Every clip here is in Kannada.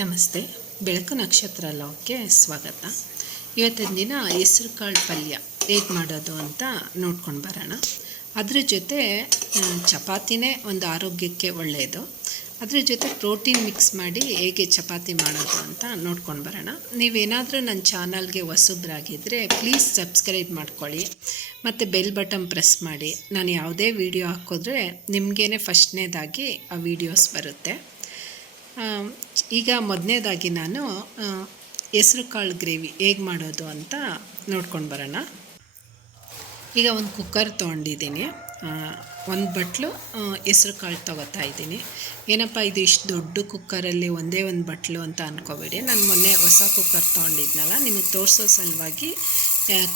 ನಮಸ್ತೆ. ಬೆಳಕು ನಕ್ಷತ್ರ ಲಾಗ್ಗೆ ಸ್ವಾಗತ. ಇವತ್ತಿನ ದಿನ ಹೆಸ್ರು ಕಾಳು ಪಲ್ಯ ಹೇಗೆ ಮಾಡೋದು ಅಂತ ನೋಡ್ಕೊಂಡು ಬರೋಣ. ಅದ್ರ ಜೊತೆ ಚಪಾತಿನೇ ಒಂದು ಆರೋಗ್ಯಕ್ಕೆ ಒಳ್ಳೆಯದು ಅದ್ರ ಜೊತೆ ಪ್ರೋಟೀನ್ ಮಿಕ್ಸ್ ಮಾಡಿ ಹೇಗೆ ಚಪಾತಿ ಮಾಡೋದು ಅಂತ ನೋಡ್ಕೊಂಡು ಬರೋಣ. ನೀವೇನಾದರೂ ನನ್ನ ಚಾನಲ್ಗೆ ಹೊಸಬ್ರಾಗಿದ್ದರೆ ಪ್ಲೀಸ್ ಸಬ್ಸ್ಕ್ರೈಬ್ ಮಾಡ್ಕೊಳ್ಳಿ. ಮತ್ತು ಬೆಲ್ ಬಟನ್ ಪ್ರೆಸ್ ಮಾಡಿ. ನಾನು ಯಾವುದೇ ವಿಡಿಯೋ ಹಾಕಿದ್ರೆ ನಿಮಗೇನೆ ಫಸ್ಟ್ನೇದಾಗಿ ಆ ವಿಡಿಯೋಸ್ ಬರುತ್ತೆ. ಈಗ ಮೊದಲನೇದಾಗಿ ನಾನು ಹೆಸ್ರು ಕಾಳು ಗ್ರೇವಿ ಹೇಗೆ ಮಾಡೋದು ಅಂತ ನೋಡ್ಕೊಂಡು ಬರೋಣ. ಈಗ ಒಂದು ಕುಕ್ಕರ್ ತೊಗೊಂಡಿದ್ದೀನಿ. ಒಂದು ಬಟ್ಲು ಹೆಸ್ರು ಕಾಳು ತೊಗೋತಾ ಇದ್ದೀನಿ. ಏನಪ್ಪ ಇದು ಇಷ್ಟು ದೊಡ್ಡ ಕುಕ್ಕರಲ್ಲಿ ಒಂದೇ ಒಂದು ಬಟ್ಲು ಅಂತ ಅಂದ್ಕೋಬೇಡಿ ನಾನು ಮೊನ್ನೆ ಹೊಸ ಕುಕ್ಕರ್ ತೊಗೊಂಡಿದ್ನಲ್ಲ, ನಿಮಗೆ ತೋರಿಸೋ ಸಲುವಾಗಿ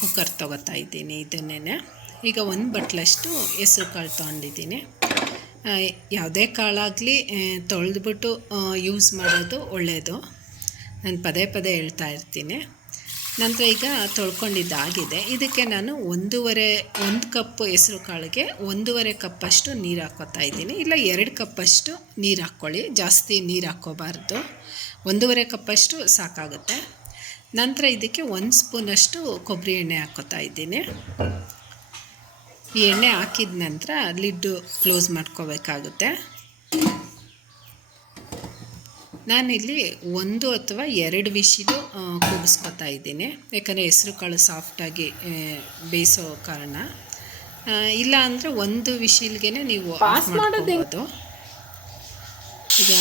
ಕುಕ್ಕರ್ ತೊಗೋತಾ ಇದ್ದೀನಿ ಇದನ್ನೇ ಈಗ ಒಂದು ಬಟ್ಲಷ್ಟು ಹೆಸ್ರು ಕಾಳು ತೊಗೊಂಡಿದ್ದೀನಿ. ಯಾವುದೇ ಕಾಳಾಗಲಿ ತೊಳೆದ್ಬಿಟ್ಟು ಯೂಸ್ ಮಾಡೋದು ಒಳ್ಳೆಯದು ನಾನು ಪದೇ ಪದೇ ಹೇಳ್ತಾ ಇರ್ತೀನಿ. ನಂತರ ಈಗ ತೊಳ್ಕೊಂಡಿದ್ದಾಗಿದೆ. ಇದಕ್ಕೆ ನಾನು ಒಂದೂವರೆ, ಒಂದು ಕಪ್ಪು ಹೆಸರು ಕಾಳಿಗೆ ಒಂದೂವರೆ ಕಪ್ಪಷ್ಟು ನೀರು ಹಾಕ್ಕೋತಾ ಇದ್ದೀನಿ. ಇಲ್ಲ, ಎರಡು ಕಪ್ಪಷ್ಟು ನೀರು ಹಾಕ್ಕೊಳ್ಳಿ. ಜಾಸ್ತಿ ನೀರು ಹಾಕ್ಕೋಬಾರ್ದು. ಒಂದೂವರೆ ಕಪ್ಪಷ್ಟು ಸಾಕಾಗುತ್ತೆ. ನಂತರ ಇದಕ್ಕೆ ಒಂದು ಸ್ಪೂನಷ್ಟು ಕೊಬ್ಬರಿ ಎಣ್ಣೆ ಹಾಕ್ಕೋತಾ ಇದ್ದೀನಿ. ಎಣ್ಣೆ ಹಾಕಿದ ನಂತರ ಲಿಡ್ಡು ಕ್ಲೋಸ್ ಮಾಡ್ಕೋಬೇಕಾಗುತ್ತೆ. ನಾನಿಲ್ಲಿ ಒಂದು ಅಥವಾ ಎರಡು ವಿಶಿಲು ಆ, ಕೂಗಿಸ್ಕೊತಾ ಇದ್ದೀನಿ. ಯಾಕಂದರೆ ಹೆಸರು ಕಾಳು ಸಾಫ್ಟಾಗಿ ಬೇಯಿಸೋ ಕಾರಣ. ಇಲ್ಲ ಅಂದರೆ ಒಂದು ವಿಶಿಲ್ಗೆ ನೀವು ಪಾಸ್ ಮಾಡ್ಕೋಬೋದು. ಈಗ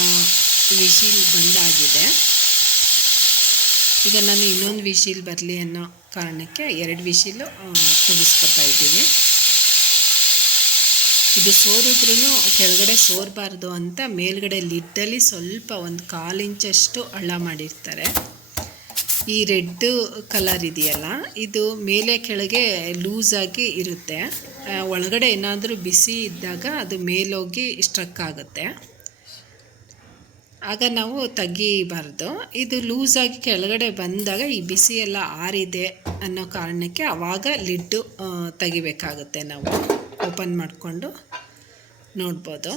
ವಿಶಿಲ್ ಬಂದಾಗಿದೆ. ಈಗ ನಾನು ಇನ್ನೊಂದು ವಿಶಿಲ್ ಬರಲಿ ಅನ್ನೋ ಕಾರಣಕ್ಕೆ ಎರಡು ವಿಶಿಲು ಕೂಗಿಸ್ಕೊತಾ ಇದ್ದೀನಿ. ಇದು ಸೋರಿದ್ರೂ ಕೆಳಗಡೆ ಸೋರಬಾರ್ದು ಅಂತ ಮೇಲ್ಗಡೆ ಲಿಡ್ಡಲ್ಲಿ ಸ್ವಲ್ಪ ಒಂದು ಕಾಲು ಇಂಚಷ್ಟು ಹಳ್ಳ ಮಾಡಿರ್ತಾರೆ. ಈ ರೆಡ್ ಕಲರ್ ಇದೆಯಲ್ಲ, ಇದು ಮೇಲೆ ಕೆಳಗೆ ಲೂಸಾಗಿ ಇರುತ್ತೆ. ಒಳಗಡೆ ಏನಾದರೂ ಬಿಸಿ ಇದ್ದಾಗ ಅದು ಮೇಲೋಗಿ ಸ್ಟ್ರಕ್ ಆಗುತ್ತೆ. ಆಗ ನಾವು ತೆಗಿಬಾರ್ದು. ಇದು ಲೂಸಾಗಿ ಕೆಳಗಡೆ ಬಂದಾಗ ಈ ಬಿಸಿ ಎಲ್ಲ ಆರಿದೆ ಅನ್ನೋ ಕಾರಣಕ್ಕೆ ಆವಾಗ ಲಿಡ್ಡು ತೆಗಿಬೇಕಾಗುತ್ತೆ ನಾವು. ಓಪನ್ ಮಾಡಿಕೊಂಡು. ನೋಡ್ಬೋದು.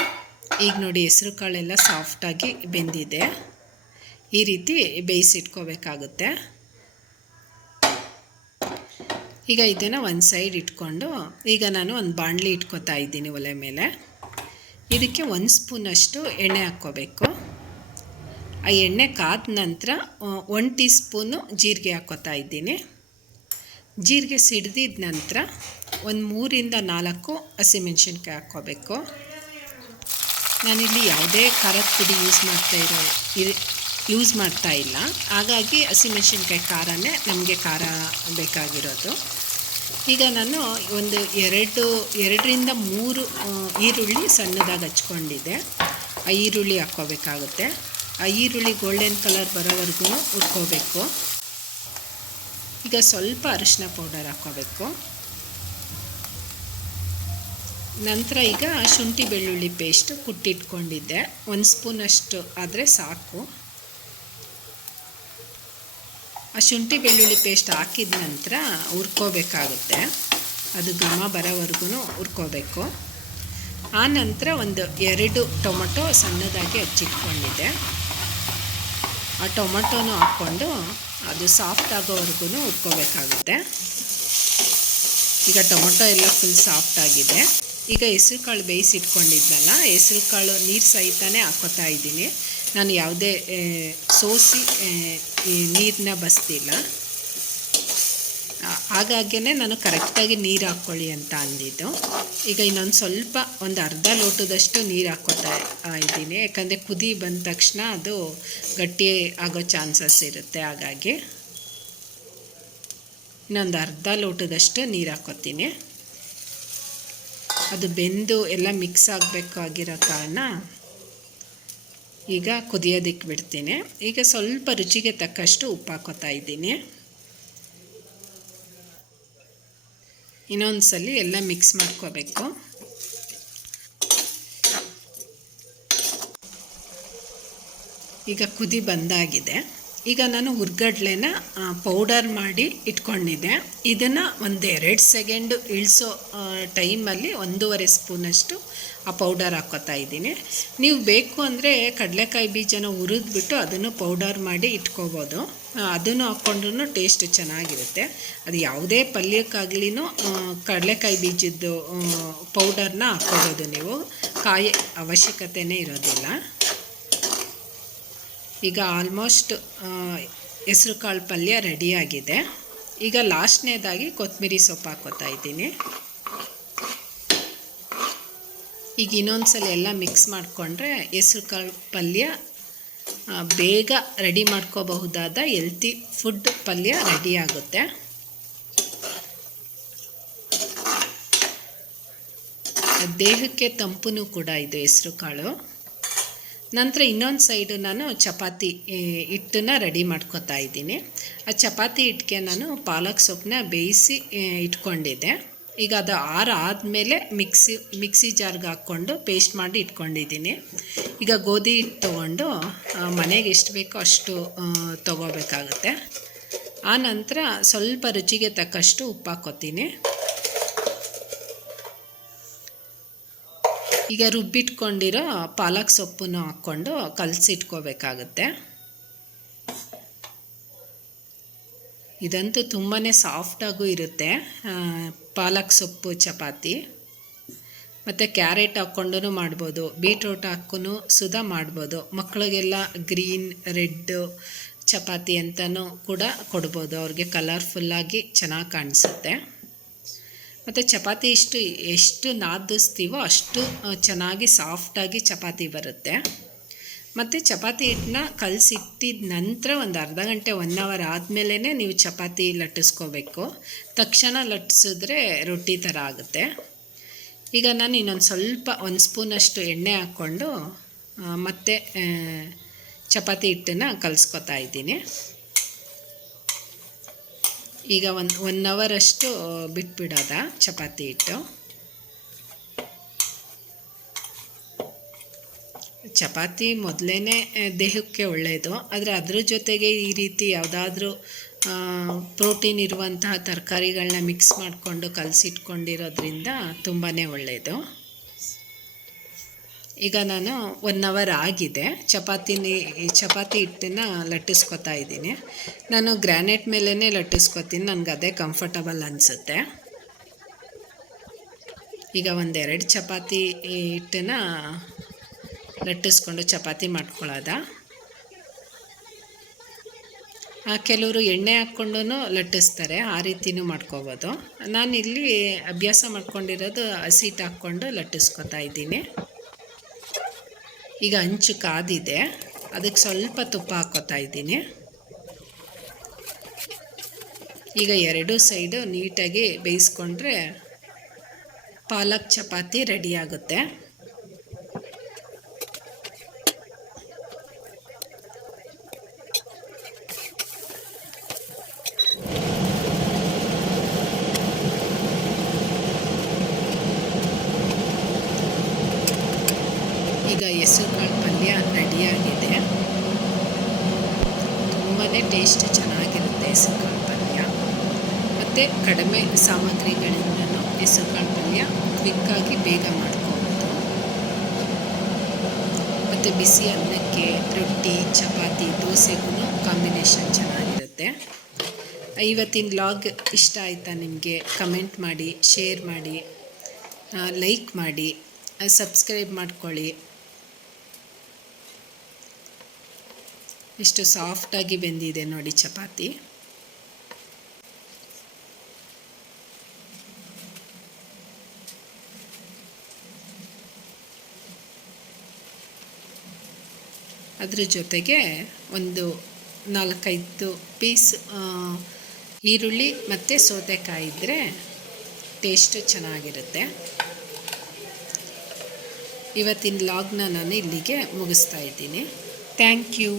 ಈಗ ನೋಡಿ ಹೆಸರು ಕಾಳೆಲ್ಲ ಸಾಫ್ಟಾಗಿ ಬೆಂದಿದೆ. ಈ ರೀತಿ ಬೇಯಿಸಿಟ್ಕೋಬೇಕಾಗುತ್ತೆ ಈಗ ಇದನ್ನು ಒಂದು ಸೈಡ್ ಇಟ್ಕೊಂಡು ಈಗ ನಾನು ಒಂದು ಬಾಣಲಿ ಇಟ್ಕೋತಾ ಇದ್ದೀನಿ ಒಲೆ ಮೇಲೆ. ಇದಕ್ಕೆ ಒಂದು ಸ್ಪೂನಷ್ಟು ಎಣ್ಣೆ ಹಾಕ್ಕೋಬೇಕು. ಆ ಎಣ್ಣೆ ಕಾದ ನಂತರ ಒನ್ ಟೀ ಸ್ಪೂನು ಜೀರಿಗೆ ಹಾಕ್ಕೋತಾ ಇದ್ದೀನಿ. ಜೀರಿಗೆ ಸಿಡ್ದಿದ ನಂತರ ಒಂದು ಮೂರಿಂದ ನಾಲ್ಕು ಹಸಿಮೆಣ್ಸಿನ್ಕಾಯಿ ಹಾಕ್ಕೋಬೇಕು. ನಾನಿಲ್ಲಿ ಯಾವುದೇ ಖಾರದ ಪುಡಿ ಯೂಸ್ ಮಾಡ್ತಾ ಇರೋ ಯೂಸ್ ಮಾಡ್ತಾ ಇಲ್ಲ. ಹಾಗಾಗಿ ಹಸಿಮೆಣಸಿನ್ಕಾಯಿ ಖಾರನೇ ನಮಗೆ ಖಾರ ಬೇಕಾಗಿರೋದು. ಈಗ ನಾನು ಒಂದು ಎರಡು ಎರಡರಿಂದ ಮೂರು ಈರುಳ್ಳಿ ಸಣ್ಣದಾಗಿ ಹಚ್ಕೊಂಡಿದ್ದೆ. ಆ ಈರುಳ್ಳಿ ಹಾಕ್ಕೋಬೇಕಾಗುತ್ತೆ. ಆ ಈರುಳ್ಳಿ ಗೋಲ್ಡನ್ ಕಲರ್ ಬರೋವರೆಗೂ ಹುರ್ಕೋಬೇಕು. ಈಗ ಸ್ವಲ್ಪ ಅರಿಶಿನ ಪೌಡರ್ ಹಾಕ್ಕೋಬೇಕು. ನಂತರ ಈಗ ಶುಂಠಿ ಬೆಳ್ಳುಳ್ಳಿ ಪೇಸ್ಟ್ ಕುಟ್ಟಿಟ್ಕೊಂಡಿದ್ದೆ. ಒಂದು ಸ್ಪೂನಷ್ಟು ಆದರೆ ಸಾಕು. ಆ ಶುಂಠಿ ಬೆಳ್ಳುಳ್ಳಿ ಪೇಸ್ಟ್ ಹಾಕಿದ ನಂತರ ಹುರ್ಕೋಬೇಕಾಗುತ್ತೆ. ಅದು ಘಮ ಬರೋವರೆಗೂ ಹುರ್ಕೋಬೇಕು. ಆ ನಂತರ ಒಂದು ಎರಡು ಟೊಮೊಟೊ ಸಣ್ಣದಾಗಿ ಹಚ್ಚಿಟ್ಕೊಂಡಿದ್ದೆ. ಆ ಟೊಮೊಟೊನೂ ಹಾಕ್ಕೊಂಡು ಅದು ಸಾಫ್ಟ್ ಆಗೋವರೆಗೂ ಹುರ್ಕೋಬೇಕಾಗುತ್ತೆ. ಈಗ ಟೊಮೊಟೊ ಎಲ್ಲ ಫುಲ್ ಸಾಫ್ಟ್ ಆಗಿದೆ. ಈಗ ಹೆಸ್ರು ಕಾಳು ಬೇಯಿಸಿಟ್ಕೊಂಡಿದ್ನಲ್ಲ, ಹೆಸ್ರು ಕಾಳು ನೀರು ಸಹಿತಾನೆ ಹಾಕೋತಾ ಇದ್ದೀನಿ. ನಾನು ಯಾವುದೇ ಸೋಸಿ ನೀರನ್ನ ಬಸ್ತಿಲ್ಲ. ಹಾಗಾಗೇ ನಾನು ಕರೆಕ್ಟಾಗಿ ನೀರು ಹಾಕ್ಕೊಳ್ಳಿ ಅಂತ ಅಂದಿದ್ದು. ಈಗ ಇನ್ನೊಂದು ಸ್ವಲ್ಪ, ಒಂದು ಅರ್ಧ ಲೋಟದಷ್ಟು ನೀರು ಹಾಕ್ಕೋತಾ ಇದ್ದೀನಿ. ಯಾಕಂದರೆ ಕುದಿ ಬಂದ ತಕ್ಷಣ ಅದು ಗಟ್ಟಿ ಆಗೋ ಚಾನ್ಸಸ್ ಇರುತ್ತೆ, ಹಾಗಾಗಿ. ಇನ್ನೊಂದು ಅರ್ಧ ಲೋಟದಷ್ಟು ನೀರು ಹಾಕ್ಕೋತೀನಿ. ಅದು ಬೆಂದು ಎಲ್ಲ ಮಿಕ್ಸ್ ಆಗಬೇಕಾಗಿರೋ ಕಾರಣ ಈಗ ಕುದಿಯೋದಕ್ಕೆ ಬಿಡ್ತೀನಿ. ಈಗ ಸ್ವಲ್ಪ ರುಚಿಗೆ ತಕ್ಕಷ್ಟು ಉಪ್ಪು ಹಾಕೋತಾ ಇದ್ದೀನಿ. ಇನ್ನೊಂದು ಸಲ ಎಲ್ಲ ಮಿಕ್ಸ್ ಮಾಡ್ಕೋಬೇಕು. ಈಗ ಕುದಿ ಬಂದಾಗಿದೆ. ಈಗ ನಾನು ಹುರ್ಗಡ್ಲೆನ ಪೌಡರ್ ಮಾಡಿ ಇಟ್ಕೊಂಡಿದ್ದೆ. ಇದನ್ನು ಒಂದು ಎರಡು ಸೆಕೆಂಡು ಇಳಿಸೋ ಟೈಮಲ್ಲಿ ಒಂದೂವರೆ ಸ್ಪೂನಷ್ಟು ಆ ಪೌಡರ್ ಹಾಕ್ಕೋತಾ ಇದ್ದೀನಿ. ನೀವು ಬೇಕು ಅಂದರೆ ಕಡಲೆಕಾಯಿ ಬೀಜನ ಹುರಿದ್ಬಿಟ್ಟು ಅದನ್ನು ಪೌಡರ್ ಮಾಡಿ ಇಟ್ಕೋಬೋದು. ಅದನ್ನು ಹಾಕ್ಕೊಂಡ್ರೂ ಟೇಸ್ಟ್ ಚೆನ್ನಾಗಿರುತ್ತೆ. ಅದು ಯಾವುದೇ ಪಲ್ಯಕ್ಕಾಗ್ಲಿನೂ ಕಡಲೆಕಾಯಿ ಬೀಜದ್ದು ಪೌಡರ್ನ ಹಾಕ್ಕೋಬೋದು ನೀವು. ಕಾಯಿ ಅವಶ್ಯಕತೆಯೇ ಇರೋದಿಲ್ಲ. ಈಗ ಆಲ್ಮೋಸ್ಟ್ ಹೆಸ್ರು ಕಾಳು ಪಲ್ಯ ರೆಡಿಯಾಗಿದೆ ಈಗ ಲಾಸ್ಟ್ನೇದಾಗಿ ಕೊತ್ತಂಬರಿ ಸೊಪ್ಪು ಹಾಕೋತಾ ಇದ್ದೀನಿ. ಈಗ ಇನ್ನೊಂದ್ಸಲ ಎಲ್ಲ ಮಿಕ್ಸ್ ಮಾಡಿಕೊಂಡ್ರೆ ಹೆಸ್ರು ಕಾಳು ಪಲ್ಯ ಬೇಗ ರೆಡಿ ಮಾಡ್ಕೋಬಹುದಾದ ಹೆಲ್ತಿ ಫುಡ್ ಪಲ್ಯ ರೆಡಿಯಾಗುತ್ತೆ ದೇಹಕ್ಕೆ ತಂಪು ಕೂಡ ಇದು ಹೆಸ್ರು ಕಾಳು. ನಂತರ ಇನ್ನೊಂದು ಸೈಡು ನಾನು ಚಪಾತಿ ಹಿಟ್ಟನ್ನ ರೆಡಿ ಮಾಡ್ಕೋತಾ ಇದ್ದೀನಿ. ಆ ಚಪಾತಿ ಹಿಟ್ಟಿಗೆ ನಾನು ಪಾಲಕ್ ಸೊಪ್ಪನ್ನ ಬೇಯಿಸಿ ಇಟ್ಕೊಂಡಿದ್ದೆ. ಈಗ ಅದು ಆರ ಆದಮೇಲೆ ಮಿಕ್ಸಿ ಮಿಕ್ಸಿ ಜಾರ್ಗೆ ಹಾಕ್ಕೊಂಡು ಪೇಸ್ಟ್ ಮಾಡಿ ಇಟ್ಕೊಂಡಿದ್ದೀನಿ. ಈಗ ಗೋಧಿ ಹಿಟ್ಟು ತೊಗೊಂಡು ಮನೆಗೆ ಎಷ್ಟು ಬೇಕೋ ಅಷ್ಟು ತೊಗೋಬೇಕಾಗುತ್ತೆ. ಆ ನಂತರ ಸ್ವಲ್ಪ ರುಚಿಗೆ ತಕ್ಕಷ್ಟು ಉಪ್ಪು ಹಾಕ್ಕೋತೀನಿ ಈಗ ರುಬ್ಬಿಟ್ಕೊಂಡಿರೋ ಪಾಲಕ್ ಸೊಪ್ಪನ್ನು ಹಾಕ್ಕೊಂಡು ಕಲಸಿಟ್ಕೋಬೇಕಾಗುತ್ತೆ. ಇದಂತೂ ತುಂಬಾ ಸಾಫ್ಟಾಗೂ ಇರುತ್ತೆ ಪಾಲಕ್ ಸೊಪ್ಪು, ಚಪಾತಿ. ಮತ್ತು ಕ್ಯಾರೆಟ್ ಹಾಕ್ಕೊಂಡು ಮಾಡ್ಬೋದು, ಬೀಟ್ರೂಟ್ ಹಾಕ್ಕೂ ಸುಧಾ ಮಾಡ್ಬೋದು ಮಕ್ಕಳಿಗೆಲ್ಲ ಗ್ರೀನ್ ರೆಡ್ಡು ಚಪಾತಿ ಅಂತಲೂ ಕೂಡ ಕೊಡ್ಬೋದು, ಅವ್ರಿಗೆ ಕಲರ್ಫುಲ್ಲಾಗಿ ಚೆನ್ನಾಗಿ ಕಾಣಿಸುತ್ತೆ. ಮತ್ತು ಚಪಾತಿ ಇಷ್ಟು ಎಷ್ಟು ನಾದಿಸ್ತೀವೋ ಅಷ್ಟು ಚೆನ್ನಾಗಿ ಸಾಫ್ಟಾಗಿ ಚಪಾತಿ ಬರುತ್ತೆ. ಮತ್ತು ಚಪಾತಿ ಹಿಟ್ಟನ್ನ ಕಲಸಿಟ್ಟಿದ ನಂತರ ಒಂದು ಅರ್ಧ ಗಂಟೆ ಒನ್ ಅವರ್ ಆದಮೇಲೆ ನೀವು ಚಪಾತಿ ಲಟ್ಟಿಸ್ಕೋಬೇಕು. ತಕ್ಷಣ ಲಟ್ಟಿಸಿದ್ರೆ ರೊಟ್ಟಿ ಥರ ಆಗುತ್ತೆ. ಈಗ ನಾನು ಇನ್ನೊಂದು ಸ್ವಲ್ಪ, ಒಂದು ಸ್ಪೂನಷ್ಟು ಎಣ್ಣೆ ಹಾಕ್ಕೊಂಡು ಮತ್ತೆ ಚಪಾತಿ ಹಿಟ್ಟನ್ನು ಕಲಿಸ್ಕೊತಾ ಇದ್ದೀನಿ. ಈಗ ಒನ್ ಒನ್ ಅವರಷ್ಟು ಬಿಟ್ಬಿಡೋದ, ಚಪಾತಿ ಹಿಟ್ಟು. ಚಪಾತಿ ಮೊದಲೇ ದೇಹಕ್ಕೆ ಒಳ್ಳೆಯದು ಆದರೆ ಅದ್ರ ಜೊತೆಗೆ ಈ ರೀತಿ ಯಾವುದಾದ್ರೂ ಪ್ರೋಟೀನ್ ಇರುವಂತಹ ತರಕಾರಿಗಳನ್ನ ಮಿಕ್ಸ್ ಮಾಡಿಕೊಂಡು ಕಲಸಿಟ್ಕೊಂಡಿರೋದ್ರಿಂದ ತುಂಬಾ ಒಳ್ಳೆಯದು ಈಗ ನಾನು ಒನ್ ಅವರ್ ಆಗಿದೆ. ಚಪಾತಿನಿ, ಚಪಾತಿ ಹಿಟ್ಟನ್ನ ಲಟ್ಟಿಸ್ಕೊತಾ ಇದ್ದೀನಿ. ನಾನು ಗ್ರ್ಯಾನೈಟ್ ಮೇಲೇ ಲಟ್ಟಿಸ್ಕೊತೀನಿ. ನನಗೆ ಅದೇ ಕಂಫರ್ಟಬಲ್ ಅನಿಸುತ್ತೆ. ಈಗ ಒಂದೆರಡು ಚಪಾತಿ ಹಿಟ್ಟನ್ನ ಲಟ್ಟಿಸ್ಕೊಂಡು ಚಪಾತಿ ಮಾಡ್ಕೊಳ್ಳೋದ? ಕೆಲವರು ಎಣ್ಣೆ ಹಾಕ್ಕೊಂಡು ಲಟ್ಟಿಸ್ತಾರೆ. ಆ ರೀತಿನೂ ಮಾಡ್ಕೋಬೋದು. ನಾನಿಲ್ಲಿ ಅಭ್ಯಾಸ ಮಾಡ್ಕೊಂಡಿರೋದು ಹಸಿಟ್ಟು ಹಾಕ್ಕೊಂಡು ಲಟ್ಟಿಸ್ಕೊತಾ ಇದ್ದೀನಿ. ಈಗ ಹಂಚು ಕಾದಿದೆ. ಅದಕ್ಕೆ ಸ್ವಲ್ಪ ತುಪ್ಪ ಹಾಕೋತಾ ಇದ್ದೀನಿ. ಈಗ ಎರಡೂ ಸೈಡು ನೀಟಾಗಿ ಬೇಯಿಸ್ಕೊಂಡ್ರೆ ಪಾಲಕ್ ಚಪಾತಿ ರೆಡಿ ಆಗುತ್ತೆ. ಈಗ ಹೆಸರು ಕಾಳು ಪಲ್ಯ ರೆಡಿಯಾಗಿದೆ ತುಂಬಾ ಟೇಸ್ಟ್ ಚೆನ್ನಾಗಿರುತ್ತೆ ಹೆಸರು ಕಾಳು ಪಲ್ಯ. ಮತ್ತು ಕಡಿಮೆ ಸಾಮಗ್ರಿಗಳಿಂದನೂ ಹೆಸರು ಕಾಳು ಪಲ್ಯ ಕ್ವಿಕ್ಕಾಗಿ ಬೇಗ ಮಾಡ್ಕೋಬೋದು. ಮತ್ತು ಬಿಸಿ ಅನ್ನಕ್ಕೆ ರೊಟ್ಟಿ, ಚಪಾತಿ ದೋಸೆಗೂ ಕಾಂಬಿನೇಷನ್ ಚೆನ್ನಾಗಿರುತ್ತೆ. ಇವತ್ತಿನ ಲಾಗ್ ಇಷ್ಟ ಆಯಿತಾ ನಿಮಗೆ? ಕಮೆಂಟ್ ಮಾಡಿ ಶೇರ್ ಮಾಡಿ ಲೈಕ್ ಮಾಡಿ ಸಬ್ಸ್ಕ್ರೈಬ್ ಮಾಡ್ಕೊಳ್ಳಿ. ಎಷ್ಟು ಸಾಫ್ಟಾಗಿ ಬೆಂದಿದೆ ನೋಡಿ ಚಪಾತಿ. ಅದ್ರ ಜೊತೆಗೆ ಒಂದು ನಾಲ್ಕೈದು ಪೀಸ್ ಈರುಳ್ಳಿ ಮತ್ತು ಸೌತೆಕಾಯಿ ಇದ್ದರೆ ಟೇಸ್ಟ್ ಚೆನ್ನಾಗಿರುತ್ತೆ. ಇವತ್ತಿನ ಲಾಗ್ನ ನಾನು ಇಲ್ಲಿಗೆ ಮುಗಿಸ್ತಾ ಇದ್ದೀನಿ. Thank you